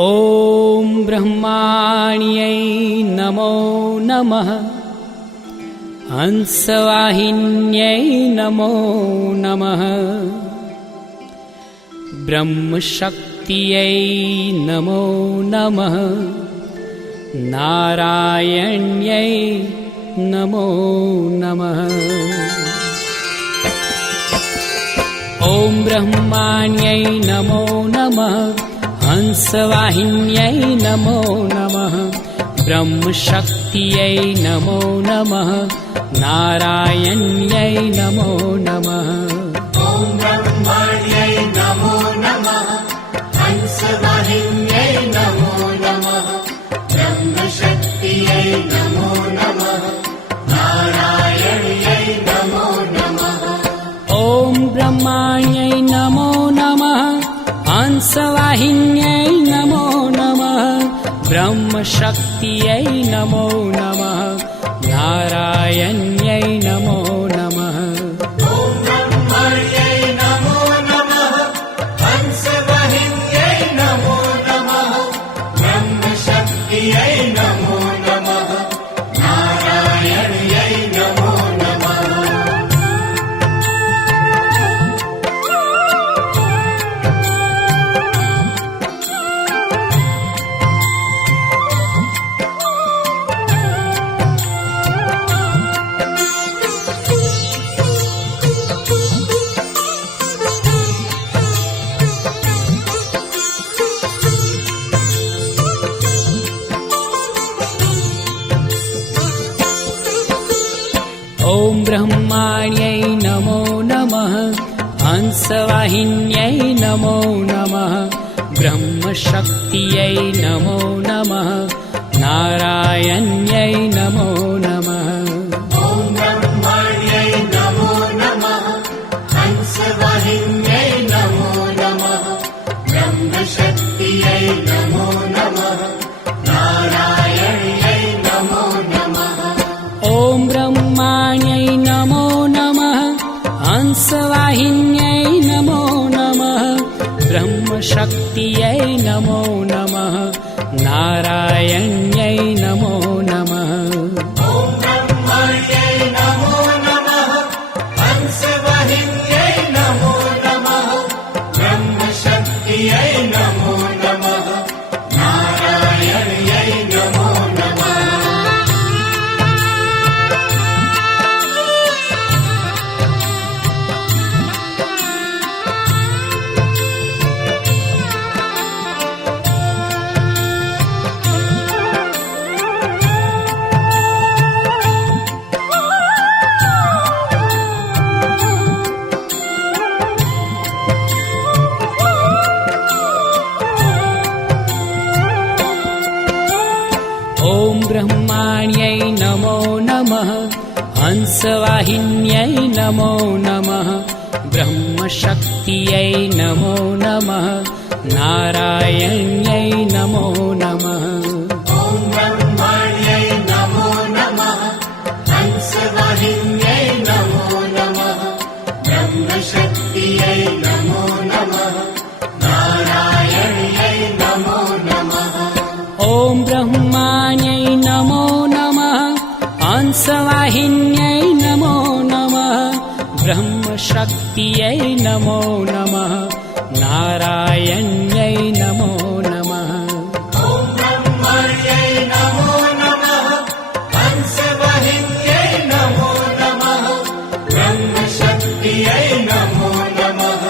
ॐ ब्रह्माण्यै नमो नमः। हंसवाहिन्यै नमो नमः। ब्रह्मशक्त्यै नमो नमः। नारायण्यै नमो नमः। ॐ ब्रह्माण्यै नमो नमः। हंसवाहिन्यै नमो नमः। ब्रह्मशक्त्यै नमो नमः। नारायण्यै नमो नमः। ॐ ब्रह्माण्यै नमो नमः। हंसवाहिन्यै नमो नमः। ब्रह्मशक्त्यै नमो नमः। नारायण्यै नमो नमः। ॐ ब्रह्माण्यै नमो नमः। हंसवाहिन्यै नमो नमः। ब्रह्मशक्त्यै नमो नमः। नारायण्यै नमो नमः। ॐ ब्रह्माण्यै नमो नमः। हंसवाहिन्यै नमो नमः। ब्रह्मशक्त्यै नमो नमः। नारायण्यै नमो नमः। ॐ ब्रह्माण्यै नमो नमः। हंसवाहिन्यै नमो नमः। ब्रह्मशक्त्यै नमो नमः। नारायण्यै नमो नमः। ॐ ब्रह्माण्यै नमो नमः। हंसवाहिन्यै नमो नमः। ब्रह्मशक्त्यै नमो नमः। नारायण्यै नमो नमः। ॐ ब्रह्माण्यै नमो नमः। हंसवाहिन्यै नमो नमः। ब्रह्मशक्त्यै नमो नमः। नारायण्यै नमो नमः। ॐ ब्रह्माण्यै नमो नमः। हंसवाहिन्यै नमो नमः। ब्रह्मशक्त्यै नमो नमः। नारायण्यै नमो नमः। ॐ ब्रह्माण्यै नमो नमः। हंसवाहिन्यै नमो नमः। ब्रह्मशक्त्यै नमो नमः। नारायण्यै नमो नमः। ॐ ब्रह्माण्यै नमो नमः। हंसवाहिन्यै नमो नमः। ब्रह्मशक्त्यै नमो नमः। नारायण्यै नमो नमः। ॐ ब्रह्माण्यै नमो नमः। हंसवाहिन्यै नमो नमः। ब्रह्मशक्त्यै नमो नमः। नारायण्यै नमो नमः। ॐ ब्रह्माण्यै नमो नमः। हंसवाहिन्यै नमो नमः। ब्रह्मशक्त्यै नमो नमः।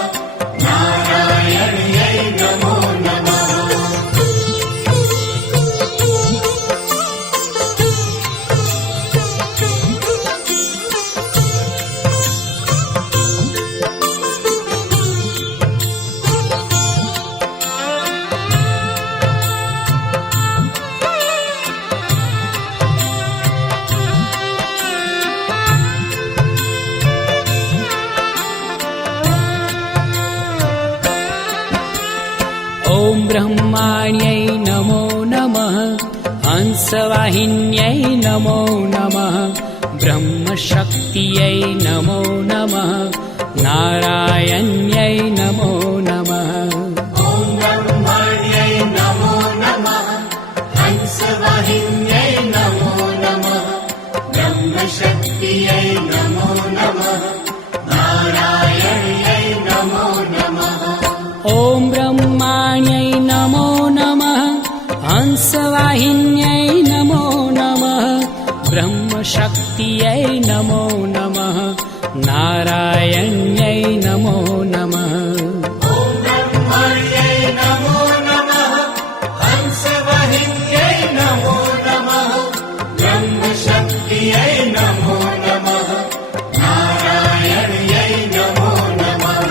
नारायण्यै नमो नमः। ॐ ब्रह्माण्यै नमो नमः। हंसवाहिन्यै नमो नमः। ब्रह्मशक्त्यै नमो नमः। नारायण्यै नमो नमः। ॐ ब्रह्माण्यै नमो ब्रह्मशक्त्यै नमो नमः नारायण्यै नमो नमः ॐ ब्रह्मण्यै नमो नमः हंसवाहिन्यै नमो नमः ब्रह्मशक्त्यै नमो नमः नारायण्यै नमो नमः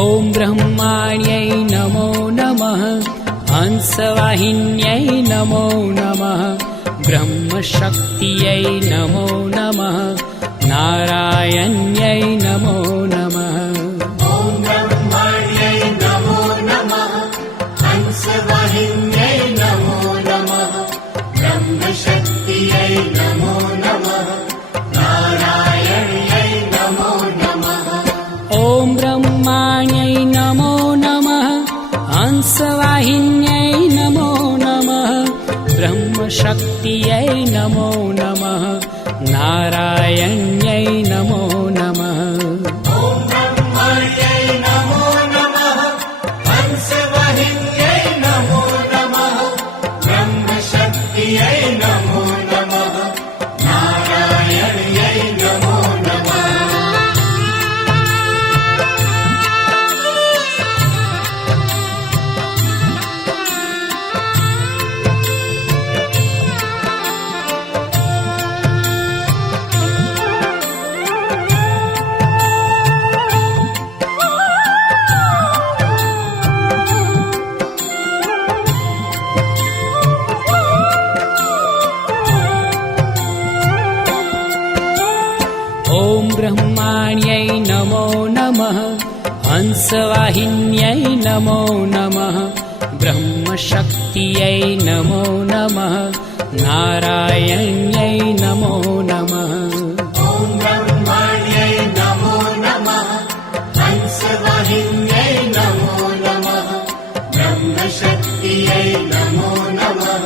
ॐ ब्रह्माण्यै नमो नमः हंसवाहिन्यै नमो नमः ब्रह्मशक्त्यै नमो नमः नारायण्यै नमो नमः ॐ ब्रह्मण्यै नमो नमः हंसवाहिन्यै नमो नमः ब्रह्मशक्त्यै नमो नमः नारायण्यै नमो नमः ॐ ब्रह्माण्यै नमो नमः हंसवाहिन्यै नमो नमः ब्रह्मशक्त्यै नमो नमः नारायण्यै नमो नमः ॐ ब्रह्मण्यै नमो नमः हंसवाहिन्यै नमो नमः ब्रह्मशक्त्यै नमो नमः नारायण्यै नमो नमः ॐ ब्रह्माण्यै नमो नमः हंसवाहिन्यै नमो नमः ब्रह्मशक्त्यै नमो नमः नारायण्यै नमो नमः ॐ ब्रह्मण्यै नमो नमः हंसवाहिन्यै नमो नमः ब्रह्मशक्त्यै नमो नमः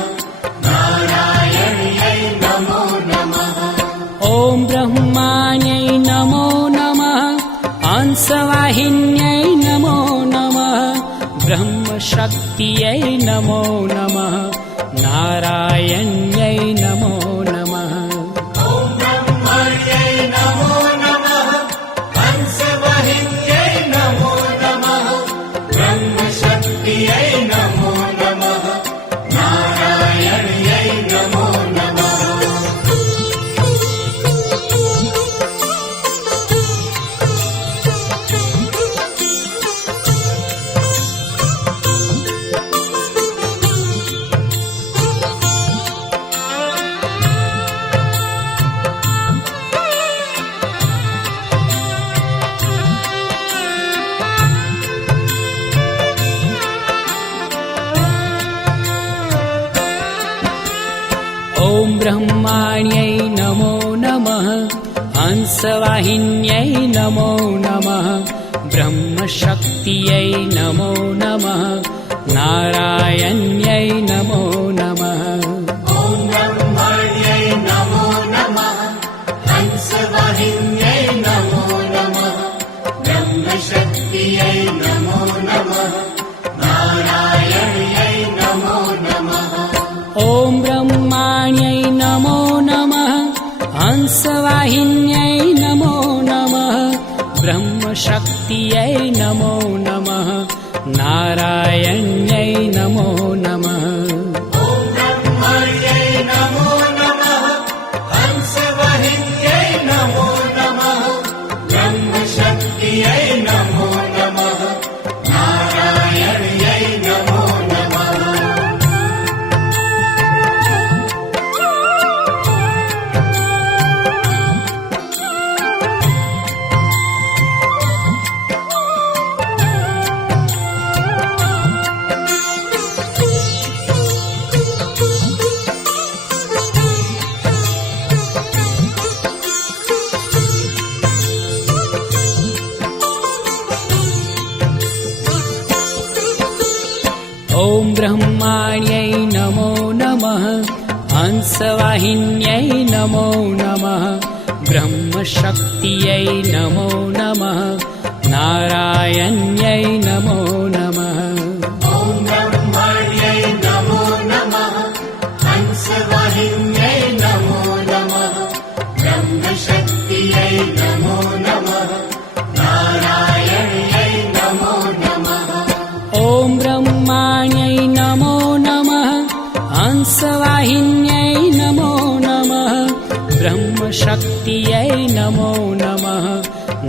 नारायण्यै नमो नमः ॐ ब्रह्माण्यै नमो नमः हंसवाहिन्यै नमो नमः ब्रह्मशक्त्यै नमो नमः नारायण्यै नमो नमः ॐ ब्रह्मण्यै नमो नमः हंसवाहिन्यै नमो नमः ब्रह्मशक्त्यै नमो नमः नारायण्यै नमो नमः ॐ ब्रह्माण्यै नमो नमः हंसवाहिन्यै नमो नमः ब्रह्मशक्त्यै नमो नमः नारायण्यै नमो नमः ॐ ब्रह्मण्यै नमो नमः हंसवाहिन्यै नमो नमः ब्रह्मशक्त्यै नमो नमः नारायण्यै नमो नमः ॐ ब्रह्माण्यै नमो नमः हंसवाहिन्यै नमो नमः ब्रह्मशक्त्यै नमो नमः नारायण्यै नमो नमः ॐ ब्रह्मण्यै नमो नमः हंसवाहिन्यै नमो नमः ब्रह्मशक्त्यै नमो नमः नारायण्यै नमो नमः ॐ ब्रह्माण्यै नमो नमः हंसवाहिन्यै नमो नमः ब्रह्मशक्त्यै नमो नमः नारायण्यै नमो नमः ॐ ब्रह्मण्यै नमो नमः हंसवाहिन्यै नमो नमः ब्रह्मशक्त्यै नमो नमः नारायण्यै नमो नमः ॐ ब्रह्माण्यै नमो नमः हंसवाहिन्यै नमो नमः ब्रह्मशक्त्यै नमो नमः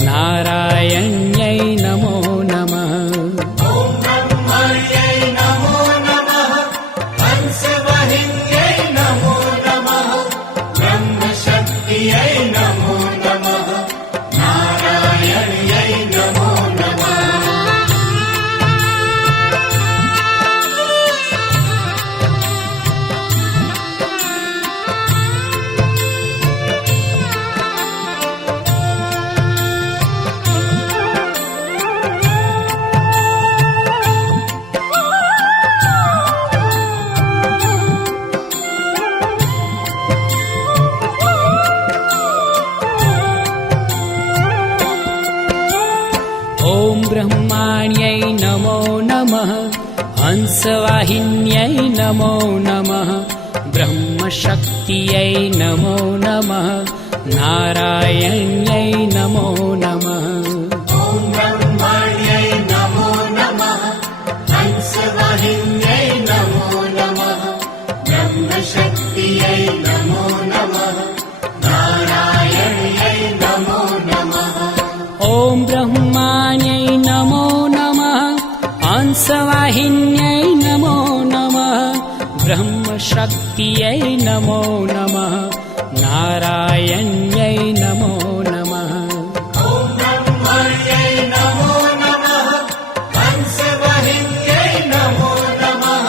नारायण्यै नमो नमः ॐ ब्रह्मण्यै नमो नमः हंसवाहिन्यै नमो नमः ब्रह्मशक्त्यै नमो नमः नारायण्यै नमो नमः ॐ ब्रह्माण्यै नमो नमः हंसवाहिन्यै नमो नमः ब्रह्मशक्त्यै नमो नमः नारायण्यै नमो नमः ॐ ब्रह्मण्यै नमो नमः हंसवाहिन्यै नमो नमः ब्रह्मशक्त्यै नमो नमः नारायण्यै नमो नमः ॐ ब्रह्माण्यै नमो नमः हंसवाहिन्यै नमो नमः ब्रह्मशक्त्यै नमो नमः नारायण्यै नमो नमः ॐ ब्रह्मण्यै नमो नमः हंसवाहिन्यै नमो नमः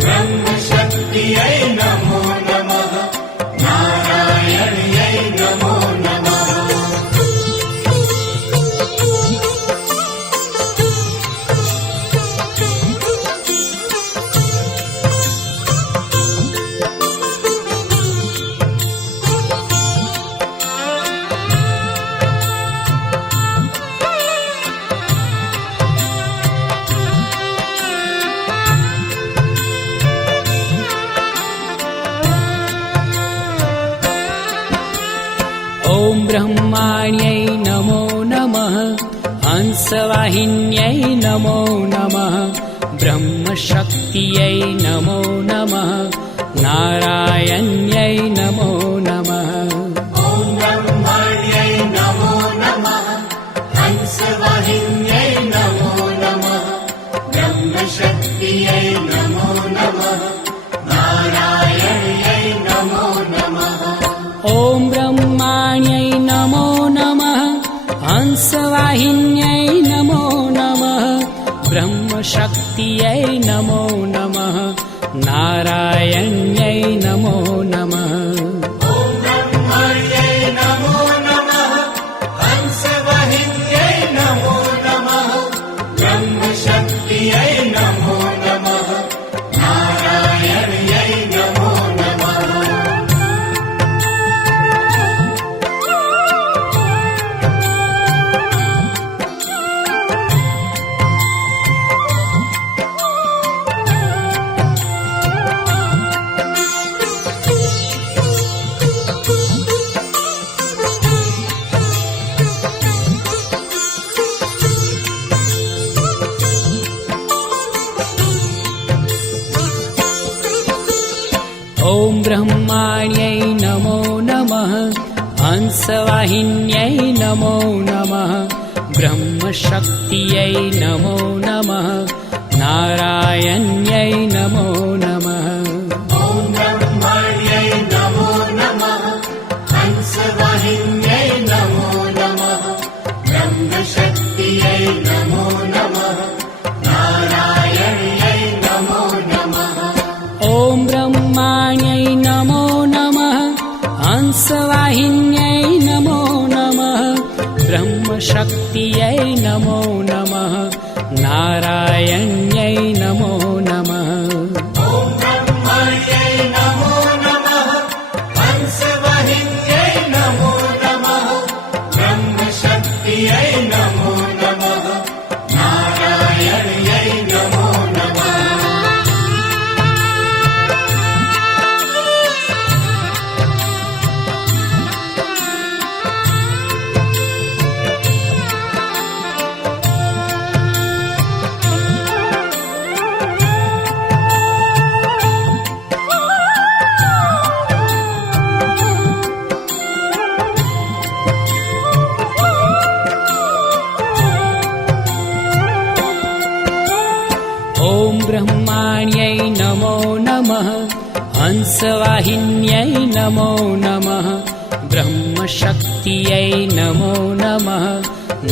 ब्रह्मशक्त्यै नमो नमः नारायण्यै नमो नमः ॐ ब्रह्माण्यै नमो नमः हंसवाहिन्यै नमो नमः ब्रह्मशक्त्यै नमो नमः नारायण्यै नमो नमः ॐ ब्रह्मण्यै नमो नमः हंसवाहिन्यै नमो नमः ब्रह्मशक्त्यै नमो नमः नारायण्यै नमो नमः ॐ ब्रह्माण्यै नमो नमः हंसवाहिन्यै नमो नमः ब्रह्मशक्त्यै नमो नमः नारायण्यै नमो नमः ॐ ब्रह्मण्यै नमो नमः हंसवाहिन्यै नमो नमः ब्रह्मशक्त्यै नमो नमः नारायण्यै नमो नमः ॐ ब्रह्माण्यै नमो नमः हंसवाहिन्यै नमो नमः ब्रह्मशक्त्यै नमो नमः नारायण्यै नमो नमः ॐ ब्रह्मण्यै नमो नमः हंसवाहिन्यै नमो नमः ब्रह्मशक्त्यै नमो नमः नारायण्यै नमो नमः ॐ ब्रह्माण्यै नमो नमः हंसवाहिन्यै नमो नमः ब्रह्मशक्त्यै नमो नमः नारायण्यै नमो नमः ॐ ब्रह्माण्यै नमो नमः हंसवाहिन्यै नमो नमः ब्रह्मशक्त्यै नमो नमः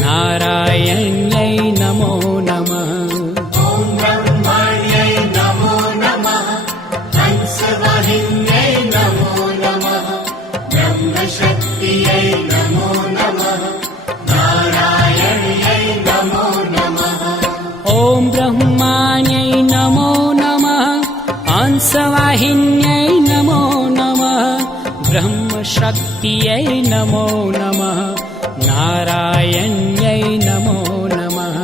नारायण्यै नमो नमः ॐ ब्रह्माण्यै नमो नमः हंसवाहिन्यै नमो नमः ब्रह्मशक्त्यै नमो नमः नारायण्यै नमो नमः ॐ ब्रह्माण्यै नमो नमः हंसवाहिन्यै नमो नमः ब्रह्मशक्त्यै नमो नमः नारायण्यै नमो नमः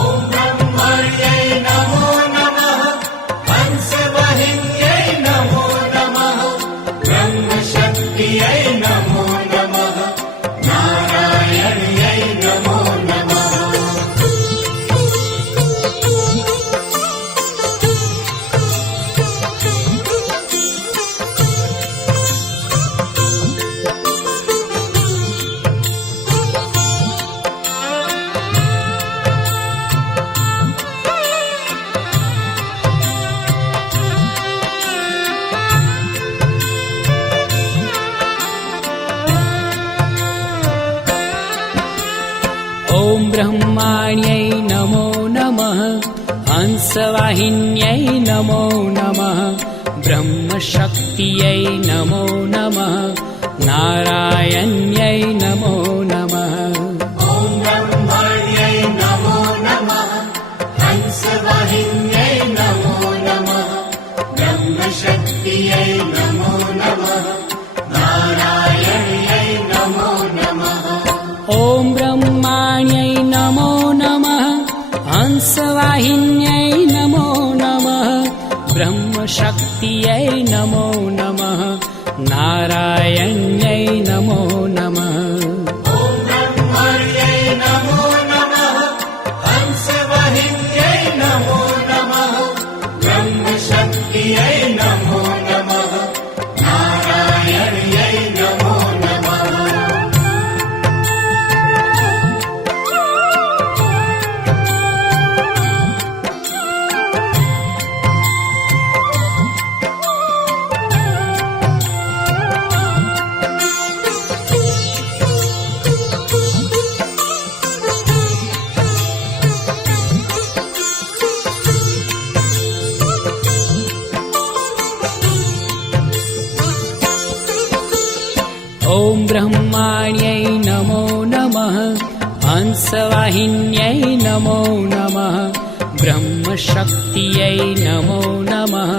ॐ ब्रह्माण्यै नमो नमः हंसवाहिन्यै नमो नमः ब्रह्मशक्त्यै नमो नमः नारायण्यै नमो नमः ॐ ब्रह्माण्यै नमो नमः हंसवाहिन्यै नमो नमः ब्रह्मशक्त्यै नमो नमः नारायण्यै नमो नमः ॐ ब्रह्माण्यै नमो नमः हंसवाहिन्यै नमो नमः ब्रह्मशक्त्यै नमो नमः नारायण्यै नमो नमः ॐ ब्रह्माण्यै नमो नमः हंसवाहिन्यै नमो नमः ब्रह्मशक्त्यै नमो नमः नारायण्यै नमो नमः ॐ ब्रह्माण्यै नमो नमः हंसवाहिन्यै नमो नमः ब्रह्मशक्त्यै नमो नमः नारायण्यै नमो नमः ॐ ब्रह्माण्यै नमो नमः हंसवाहिन्यै नमो नमः ब्रह्मशक्त्यै नमो नमः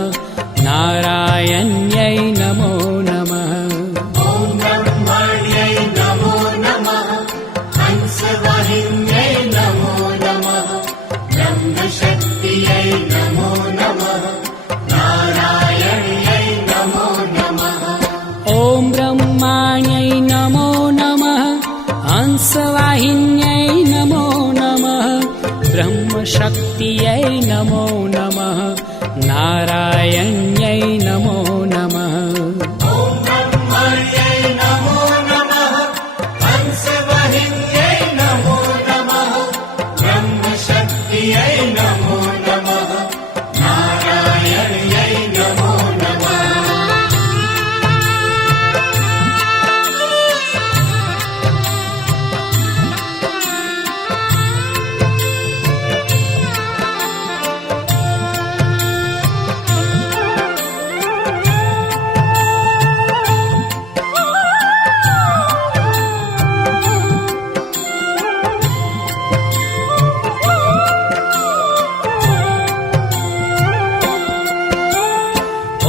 नारायण्यै नमो नमः ॐ ब्रह्माण्यै नमो नमः हंसवाहिन्यै नमो नमः ब्रह्मशक्त्यै नमो नमः नारायण्यै नमो नमः ॐ ब्रह्माण्यै नमो नमः हंसवाहिन्यै नमो नमः ब्रह्मशक्त्यै नमो नमः नारायण्यै नमो नमः ॐ ब्रह्माण्यै नमो नमः हंसवाहिन्यै नमो नमः ब्रह्मशक्त्यै नमो नमः नारायण्यै नमो नमः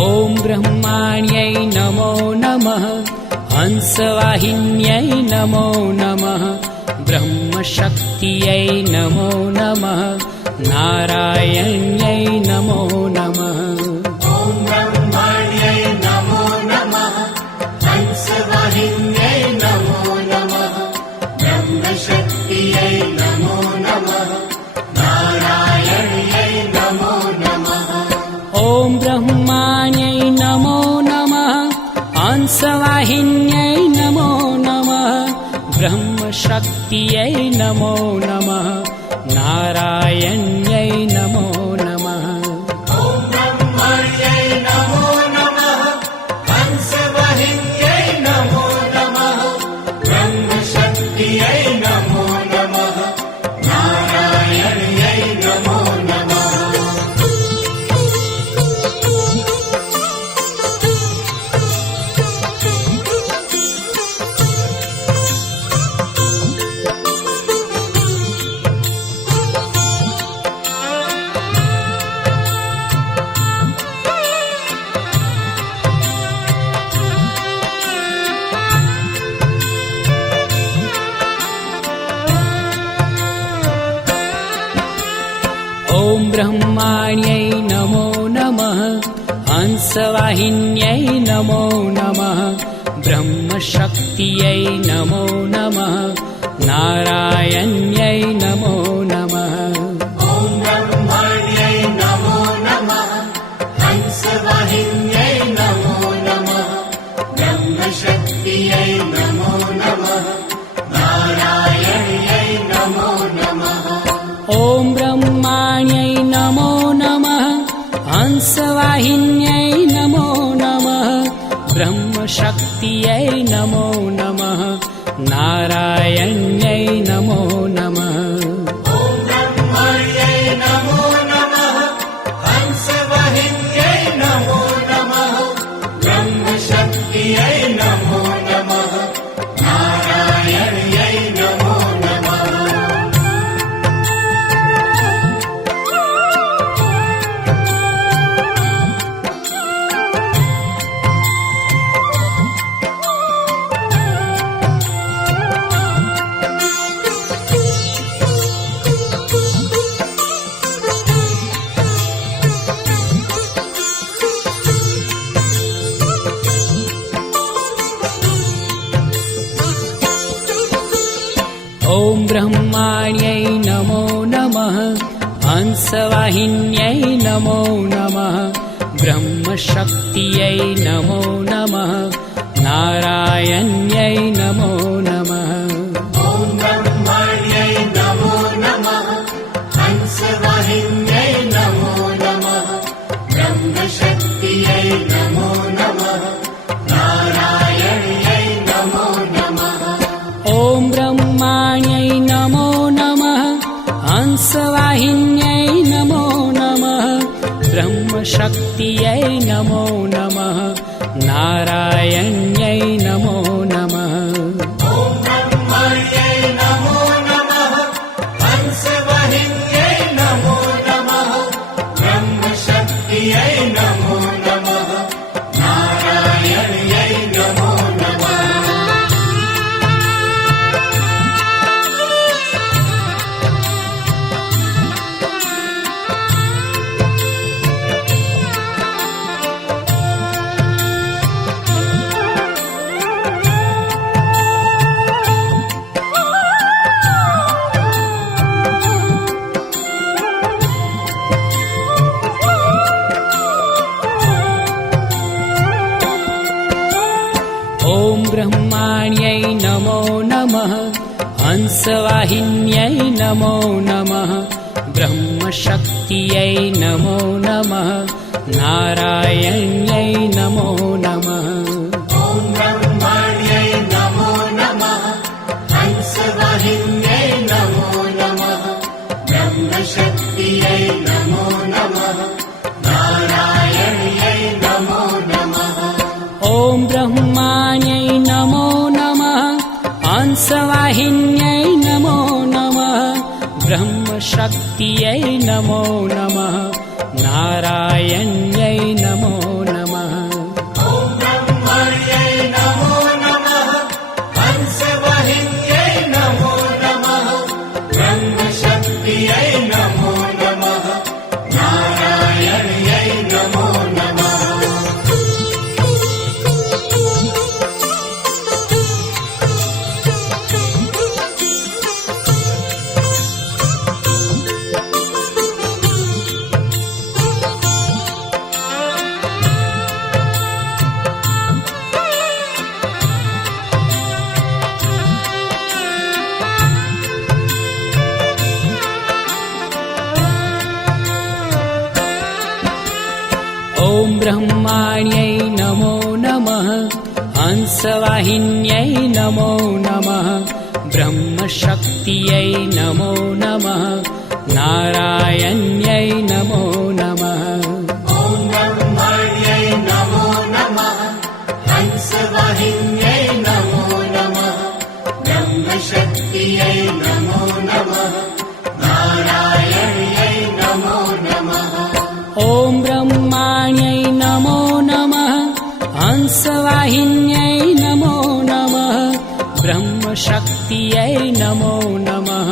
ॐ ब्रह्माण्यै नमो नमः हंसवाहिन्यै नमो नमः ब्रह्मशक्त्यै नमो नमः नारायण्यै नमो नमः ॐ ब्रह्माण्यै नमो नमः हंसवाहिन्यै नमो नमः ब्रह्मशक्त्यै नमो नमः नारायण्यै नमो नमः ॐ ब्रह्माण्यै नमो नमः हंसवाहिन्यै नमो नमः ब्रह्मशक्त्यै नमो नमः नारायण्यै नमो नमः नमो नमः ॐ ब्रह्माण्यै नमो नमः हंसवाहिन्यै नमो नमः ब्रह्मशक्त्यै नमो नमः नारायण्यै नमो नमः ॐ ब्रह्माण्यै नमो नमः हंसवाहिन्यै नमो नमः ब्रह्मशक्त्यै नमो नमः नारायण्यै नमो नमः ॐ ब्रह्माण्यै नमो नमः हंसवाहिन्यै नमो नमः ब्रह्मशक्त्यै नमो नमः नारायण्यै नमो नमः ॐ ब्रह्माण्यै नमो नमः हंसवाहिन्यै नमो नमः ब्रह्मशक्त्यै नमो नमः नारायण्यै नमो नमः ॐ ब्रह्माण्यै नमो नमः हंसवाहिन्यै नमो नमः ब्रह्मशक्त्यै नमो नमः नारायण्यै नमो नमः ॐ ब्रह्माण्यै नमो नमः हंसवाहिन्यै नमो नमः ब्रह्मशक्त्यै नमो नमः नारायण्यै नमो नमः ॐ ब्रह्माण्यै नमो नमः हंसवाहिन्यै नमो नमः ब्रह्मशक्त्यै नमो नमः नारायण्यै नमो नमः ॐ ब्रह्माण्यै नमो नमः हंसवाहिन्यै नमो नमः ब्रह्मशक्त्यै नमो नमः नारायण्यै नमो नमः ॐ ब्रह्माण्यै नमो नमः हंसवाहिन्यै नमो नमः ब्रह्मशक्त्यै नमो नमः नारायण्यै नमो नमः ॐ ब्रह्माण्यै नमो नमः हंसवाहिन्यै नमो नमः ब्रह्मशक्त्यै नमो नमः नारायण्यै नमो नमः ॐ ब्रह्माण्यै नमो नमः हंसवाहिन्यै नमो नमः ब्रह्मशक्त्यै नमो नमः नारायण्यै नमो नमः ॐ ब्रह्माण्यै नमो नमः हंसवाहिन्यै नमो नमः ब्रह्मशक्त्यै नमो नमः नारायण्यै नमो नमः ॐ ब्रह्माण्यै नमो नमः हंसवाहिन्यै नमो नमः ब्रह्मशक्त्यै नमो नमः नारायण्यै नमो नमः ॐ ब्रह्मण्यै नमो नमः हंसवाहिन्यै नमो नमः ब्रह्मशक्त्यै नमो नमः नारायण्यै नमो नमः ॐ ब्रह्माण्यै नमो नमः हंसवाहिन्यै नमो नमः ब्रह्मशक्त्यै नमो नमः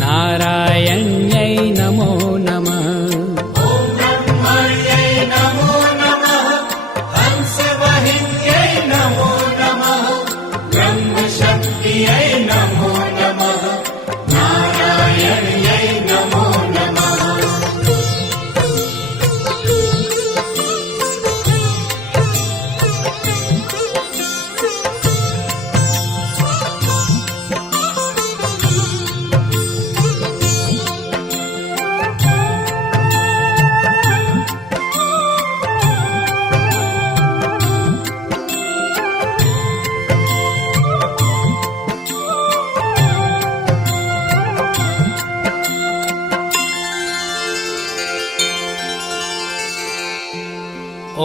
नारायण्यै नमो नमः ॐ ब्रह्मण्यै नमो नमः हंसवाहिन्यै नमो नमः ब्रह्मशक्त्यै नमो नमः नारायण्यै नमो नमः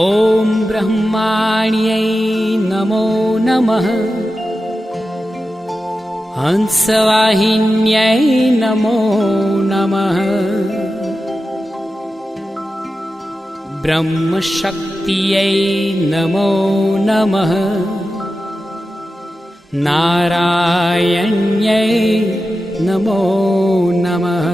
ॐ ब्रह्माण्यै नमो नमः हंसवाहिन्यै नमो नमः ब्रह्मशक्त्यै नमो नमः नारायण्यै नमो नमः